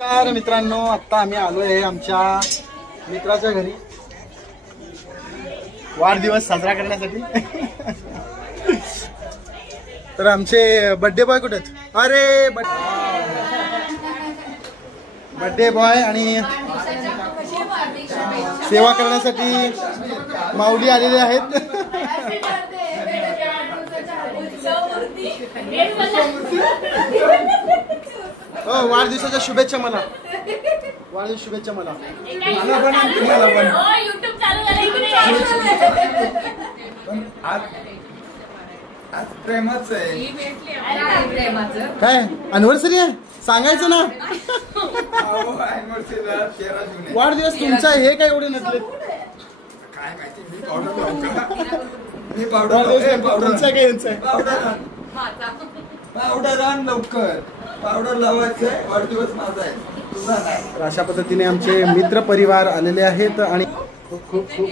नमस्कार मित्रांनो, आता आम्ही आलो आहे आमच्या मित्राच्या घरी वाढदिवस साजरा करण्यासाठी. तर आमचे बर्थडे बॉय कुठे आहेत? अरे बर्थडे बॉय आणि सेवा करण्यासाठी माऊली आलेले आहेत. वाढदिवसाच्या शुभेच्छा. मला वाढदिवस शुभेच्छा. मला आज प्रेमाचं आहे. काय अनिव्हर्सरी आहे सांगायचं ना. वाढदिवस तुमचा हे काय एवढे नसले काय माहिती. मी पावडर आण लवकर. पावडर लावायचंय. वाढदिवस माझा आहे, तुझा नाही. अशा पद्धतीने आमचे मित्र परिवार आलेले आहेत आणि खूप खूप खूप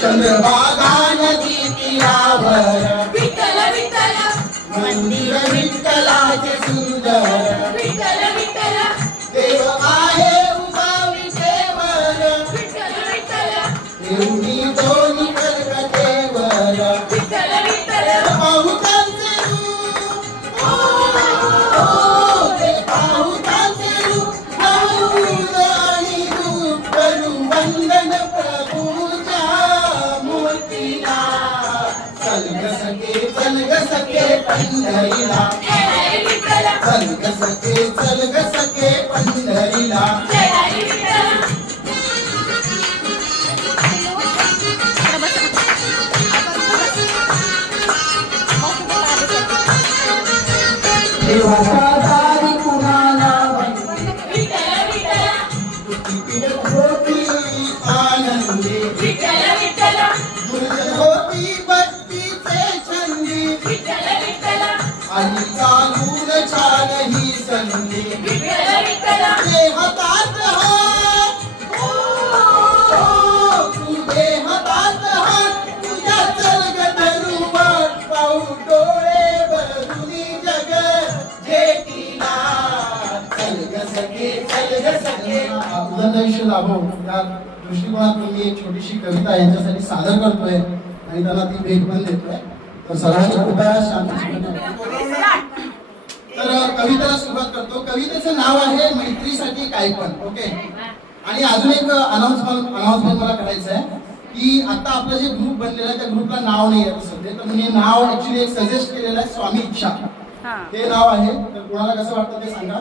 चंद्रभागा नदी तीरावर विठ्ठल विठ्ठल मंदिर विठ्ठलाचे सुंदर विठ्ठल विठ्ठल देव आहे उभा विठेवर विठ्ठल विठ्ठल एवढी दोन्ही कर्कटेवर विठ्ठल विठ्ठल पाहुतांचे रूप पाहुतांचे रूप नवून आणि रूप करू वंदन चल ग सखे पंढरीला. चल ग सखे पंढरीला. देवाचा दारी कुणाला होती आनंदी होती भक्तीचे छंदी आणि चालून छान ही संधी हातात तुझे हातात हात तुझ्या चलग धरुवाट पाहू डोळे भरुनी जग जेटीला. चलग सखे आपलं आयुष्य लाभो या दृष्टिकोनातून मी एक छोटीशी कविता यांच्यासाठी सादर करतोय आणि त्याला ती भेट पण देतोय. तर सर्वांची कृपया शांती. तर कवितेला सुरुवात करतो. कवितेचं नाव आहे मैत्रीसाठी काय पण. ओके. आणि अजून एक अनाउन्समेंट मला करायचं आहे की आता आपलं जे ग्रुप बनलेला आहे त्या ग्रुपला नाव नाही आहे सध्या. तर मी नाव ऍक्च्युली एक सजेस्ट केलेलं आहे स्वामी इच्छा हे नाव आहे. तर कोणाला कसं वाटतं ते सांगा.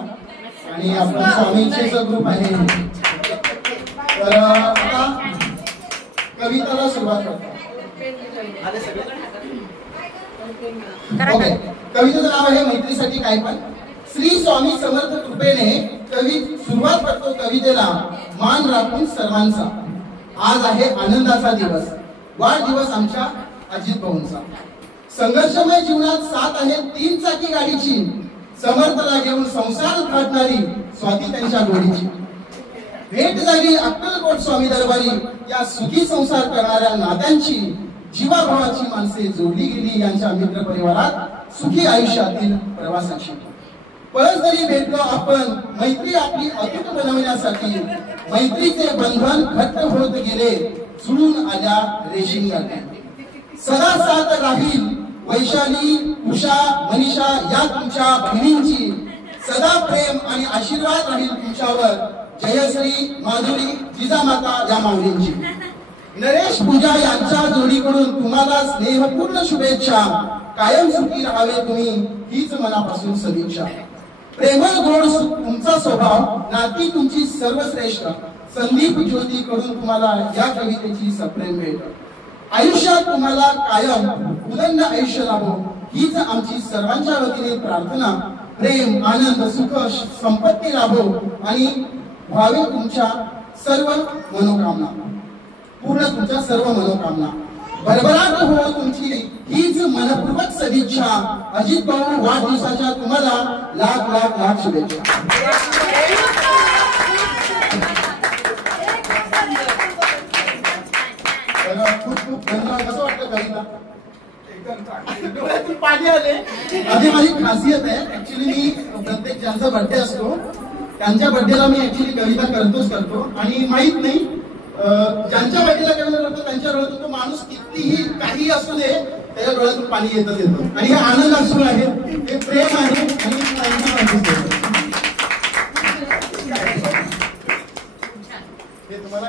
आणि आपलं स्वामी इच्छेचं ग्रुप आहे. तर आता कविताला सुरुवात करतात. कवितेचं नाव आहे मैत्रीसाठी काय पण. श्री स्वामी समर्थ कृपेने कवी सुरुवात करतो कवितेला. मान राखून सर्वांचा. आज आहे आनंदाचा दिवस. वाढदिवस आमच्या अजित भाऊंचा. संघर्षमय जीवनात साथ आहे 3 चाकी गाडीची. समर्थला घेऊन संसार थाटणारी स्वाती त्यांच्या गोडीची. भेट झाली अक्कलकोट स्वामी दरबारी. या सुखी संसार करणाऱ्या नात्यांची जीवाभावाची माणसे जोडली गेली यांच्या मित्र परिवारात सुखी आयुष्यातील प्रवासाची. पळस जरी भेटलो आपण मैत्री आपली अतूट बनवण्यासाठी. मैत्रीचे बंधन घट्ट होत गेले जुळून आल्या रेशीम गाठी. सदा साथ राहील वैशाली, उषा, मनीषा या तुमच्या बहिणींची. सदा प्रेम आणि आशीर्वाद राहील तुमच्यावर. जयश्री, माधुरी, जिजामाता या माऊलींची. नरेश, पूजा यांच्या जोडीकडून तुम्हाला स्नेहपूर्ण शुभेच्छा. कायम सुखी राहावे तुम्ही हीच मनापासून सदिच्छा. प्रेमळ गोड तुमचा स्वभाव, नाती तुमची सर्वश्रेष्ठ. संदीप ज्योती कडून तुम्हाला या कवितेची सप्रेम भेट. आयुष्यात तुम्हाला कायम उदंड आयुष्य लाभो हीच आमची सर्वांच्या वतीने प्रार्थना. प्रेम, आनंद, सुख, संपत्ती लाभो आणि व्हावे तुमच्या सर्व मनोकामना. पूर्ण तुमच्या सर्व मनोकामना. भरभराट हो तुमची हीच मनपूर्वक सदिच्छा. अजित भाऊ वाढदिवसाच्या तुम्हाला लाख लाख लाख शुभेच्छा. खूप खूप धन्यवाद. कसं वाटतं कविता? डोळ्यातून पाणी आले. आधी माझी खासियत आहे ऍक्च्युली मी प्रत्येक ज्यांचा बर्थडे असतो त्यांच्या बर्थडेला मी ऍक्च्युली कविता करतो आणि माहित नाही ज्यांच्या बर्थडेला कविता करतो त्यांच्या डोळ्यातून तो माणूस कितीही काही असू दे त्याच्या डोळ्यातून पाणी येतच येतं. आणि हे आनंद असू आहे, हे प्रेम आहे आणि हे तुम्हाला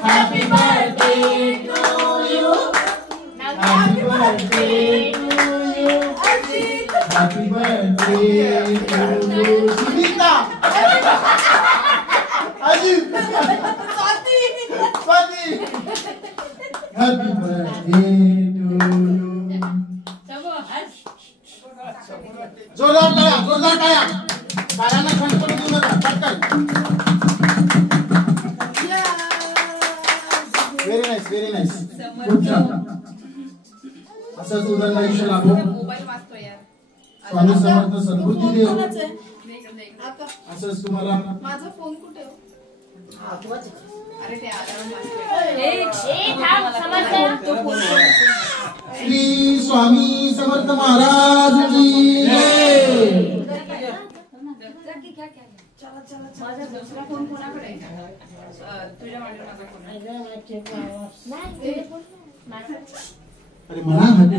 Happy birthday to you. Happy birthday to you. Happy birthday to you. Sunita Ajit Swati Happy birthday to you. जोरदार टाळ्या टाळ्यांना खंड पडू देऊ नका. पटकन. Very nice. खूप छान. असंच उदंड आयुष्य लाभो. स्वामी समर्थ सद्बुद्धी देव. असंच तुम्हाला. माझा फोन कुठे? श्री स्वामी समर्थ महाराज की जय. माझा दुसरा फोन कोणाकडे? तुझ्या अरे मला happy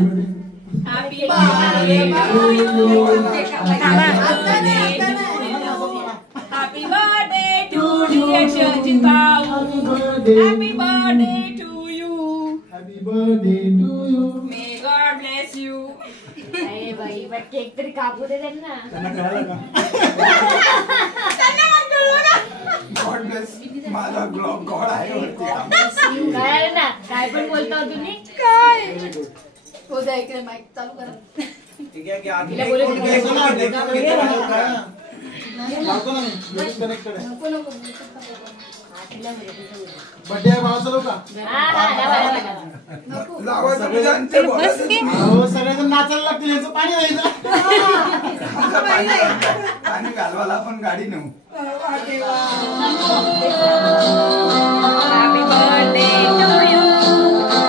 Happy birthday to you, Ajit Babu. Happy birthday to you. Happy birthday to you. May God bless you. अरे बाई बट केक तरी कापू दे त्यांना. God bless. माझा गॉड आहे वरती. काय ना काय पण बोलता तुम्ही. काय हो द्या इकडे माईक चालू करा. तिला बोलू बर्थडे आहे भावाचा लोक सगळेजण नाचायला लागतील. याचं पाणी जायचं पाणी घालवायला पण गाडी नेऊ. Happy birthday to you.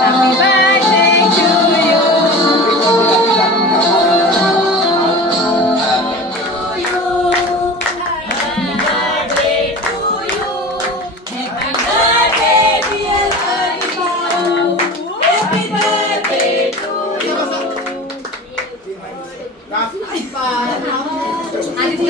Happy birthday to you. आणि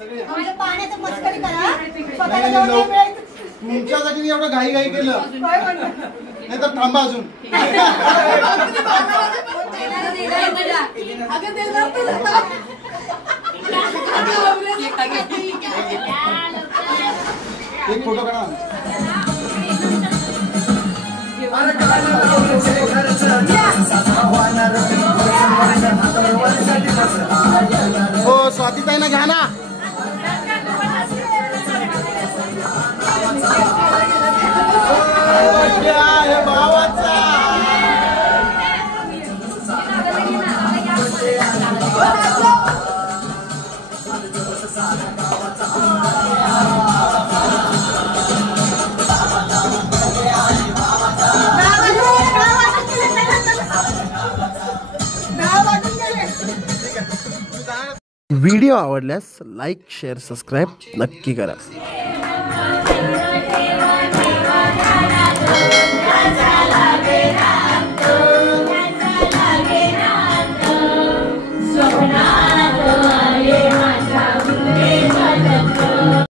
आमच्या पाण्याचं मस्करी करा स्वतःला जाऊन नाही मिळायचं. तुमच्यासाठी मी एवढं घाई घाई केलं काय म्हणतो? नाही तर थांबा अजून. अगं ते नव्हतं. एक फोटो काढा. हो स्वातीताई ना घ्या ना. हे भावाचा व्हिडिओ आवडल्यास लाईक शेअर सबस्क्राईब नक्की करा.